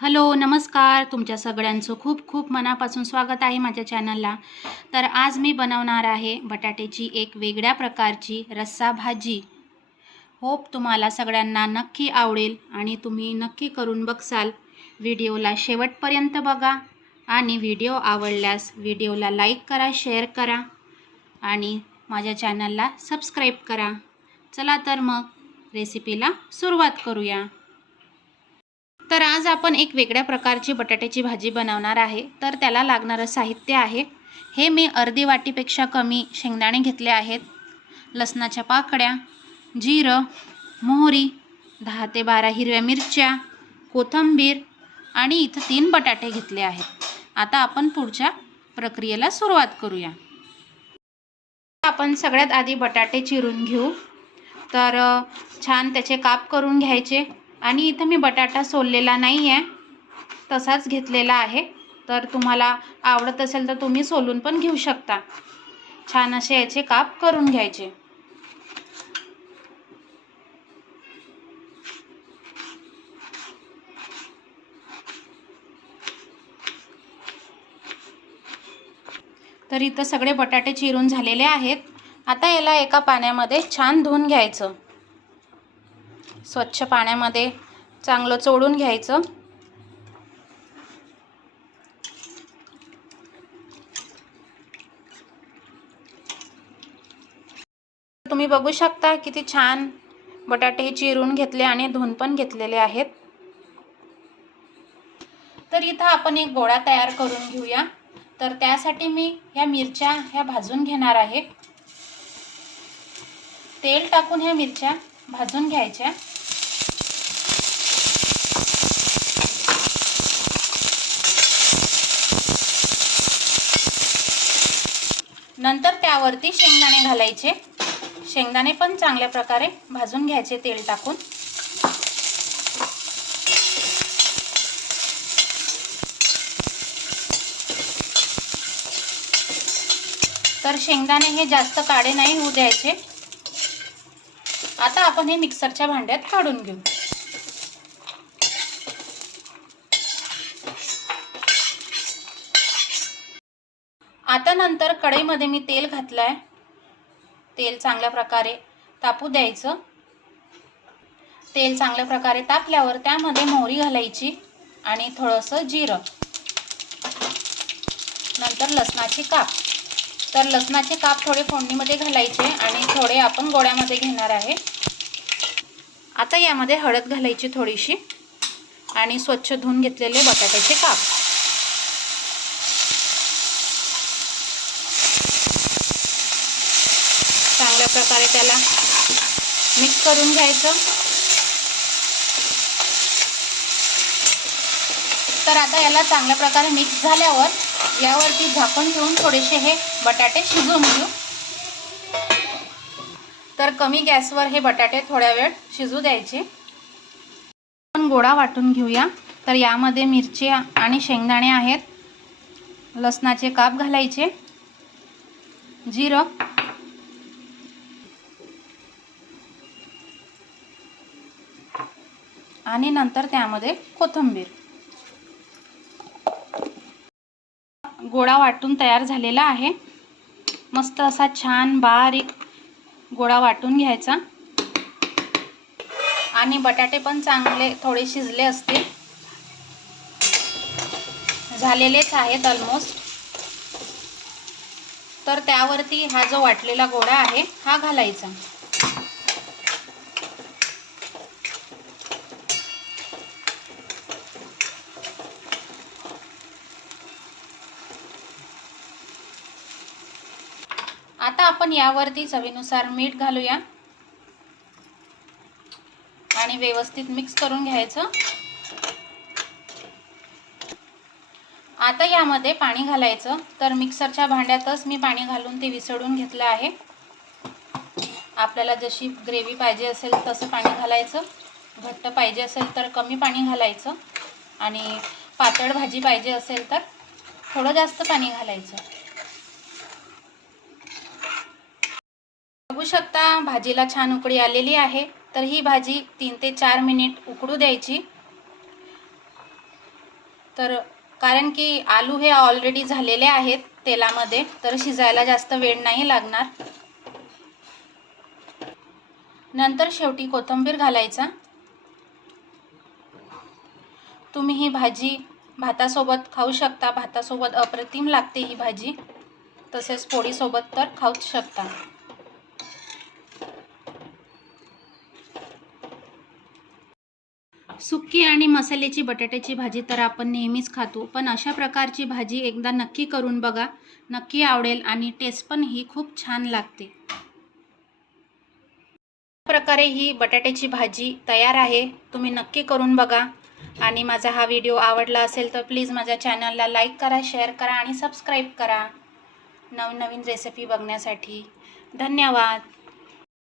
Hello नमस्कार. तुमच्या सगळ्यांचं खूप खूप मनापासून स्वागत आहे माझ्या चॅनलला. तर आज मी बनवणार आहे बटाट्याची एक वेगळ्या प्रकारची रस्सा भाजी. होप तुम्हाला सगळ्यांना नक्की आवडेल आणि तुम्ही नक्की करून बघसाल. व्हिडिओला शेवटपर्यंत बघा आणि व्हिडिओ आवडल्यास व्हिडिओला लाईक करा, शेअर करा आणि माझ्या चॅनलला सबस्क्राईब करा. चला तर मग रेसिपीला सुरुवात करूया. तर आज आपण एक वेगळ्या प्रकारची बटाट्याची भाजी बनवणार आहे. तर त्याला लागणारं साहित्य आहे, हे मी अर्धी वाटीपेक्षा कमी शेंगदाणे घेतले आहेत, लसणाच्या पाकळ्या, जिरं, मोहरी, 10 ते 12 हिरव्या मिरच्या, कोथिंबीर आणि इथं 3 बटाटे घेतले आहेत. आता आपण पुढच्या प्रक्रियेला सुरुवात करूया. आपण सगळ्यात आधी बटाटे चिरून घेऊ. तर छान त्याचे काप करून घ्यायचे. आणि इथं मी बटाटा सोललेला नाही आहे, तसाच घेतलेला आहे. तर तुम्हाला आवडत असेल तर तुम्ही सोलून पण घेऊ शकता. छान असे याचे काप करून घ्यायचे. तर इथं सगळे बटाटे चिरून झालेले आहेत. आता याला एका पाण्यामध्ये छान धुवून घ्यायचं. स्वच्छ पाण्यामध्ये चांगलं चोळून घ्यायचं. तुम्ही बघू शकता किती छान बटाटे चिरून घेतले आणि धुवून पण घेतलेले आहेत. तर इथं आपण एक गोळा तयार करून घेऊया. तर त्यासाठी मी ह्या मिरच्या ह्या भाजून घेणार आहे. तेल टाकून ह्या मिरच्या भाजून घ्यायच्या. नंतर त्यावरती शेंगदाणे घालायचे. शेंगदाणे पण चांगल्या प्रकारे भाजून घ्यायचे तेल टाकून. तर शेंगदाणे हे जास्त काळे नाही होऊ द्यायचे. आता आपण हे मिक्सरच्या भांड्यात काढून घेऊ. आता नंतर कढईमध्ये मी तेल घातलंय. तेल चांगल्या प्रकारे तापू द्यायचं. तेल चांगल्या प्रकारे तापल्यावर त्यामध्ये मोहरी घालायची आणि थोडंसं जिरं. नंतर लसणाचे काप. तर लसणाचे काप थोडे फोडणीमध्ये घालायचे आणि थोडे आपण गोळ्यामध्ये घेणार आहे. आता यामध्ये हळद घालायची थोडीशी आणि स्वच्छ धुवून घेतलेले बटाट्याचे काप. चांगल्या प्रकारे त्याला मिक्स करून घ्यायचं. तर आता याला चांगल्या प्रकारे मिक्स झाल्यावर यावरती झाकण ठेवून थोडेसे हे बटाटे शिजवून घेऊ. तर कमी गॅसवर हे बटाटे थोड्या वेळ शिजू द्यायचे. आपण गोळा वाटून घेऊया. तर यामध्ये मिरची आणि शेंगदाणे आहेत, लसणाचे काप घालायचे, जिरं आणि नंतर त्यामध्ये कोथिंबीर. गोळा वाटून तयार झालेला आहे. मस्त असा छान बारीक गोळा वाटून घ्यायचा. आणि बटाटे पण चांगले थोडे शिजले असतील, झालेलेच आहेत ऑलमोस्ट. तर त्यावरती हा जो वाटलेला गोळा आहे हा घालायचा. आता आपण यावरती चवीनुसार मीठ घालूया आणि व्यवस्थित मिक्स करून घ्यायचं. आता यामध्ये पाणी घालायचं. तर मिक्सरच्या भांड्यातच मी पाणी घालून ते विसळून घेतलं आहे. आपल्याला जशी ग्रेव्ही पाहिजे असेल तसं पाणी घालायचं. घट्ट पाहिजे असेल तर कमी पाणी घालायचं आणि पातळ भाजी पाहिजे असेल तर थोडं जास्त पाणी घालायचं. बघू शकता भाजीला छान उकळी आलेली आहे. तर ही भाजी 3 ते 4 मिनिट उकळू द्यायची. तर कारण की आलू हे ऑलरेडी झालेले आहेत तेलामध्ये, तर शिजायला जास्त वेळ नाही लागणार. नंतर शेवटी कोथिंबीर घालायचा. तुम्ही ही भाजी भातासोबत खाऊ शकता. भातासोबत अप्रतिम लागते ही भाजी. तसेच पोळीसोबत तर खाऊच शकता. सुकी आणि मसाल्याची बटाट्याची भाजी तर आपण नेहमीच खातो, पण अशा प्रकारची भाजी एकदा नक्की करून बघा. नक्की आवडेल आणि टेस्ट पण ही खूप छान लागते. प्रकारे ही बटाट्याची भाजी तयार आहे. तुम्ही नक्की करून बघा. आणि माझा हा व्हिडिओ आवडला असेल तर प्लीज माझ्या चॅनलला लाईक करा, शेअर करा आणि सबस्क्राईब करा नवनवीन रेसिपी बघण्यासाठी. धन्यवाद.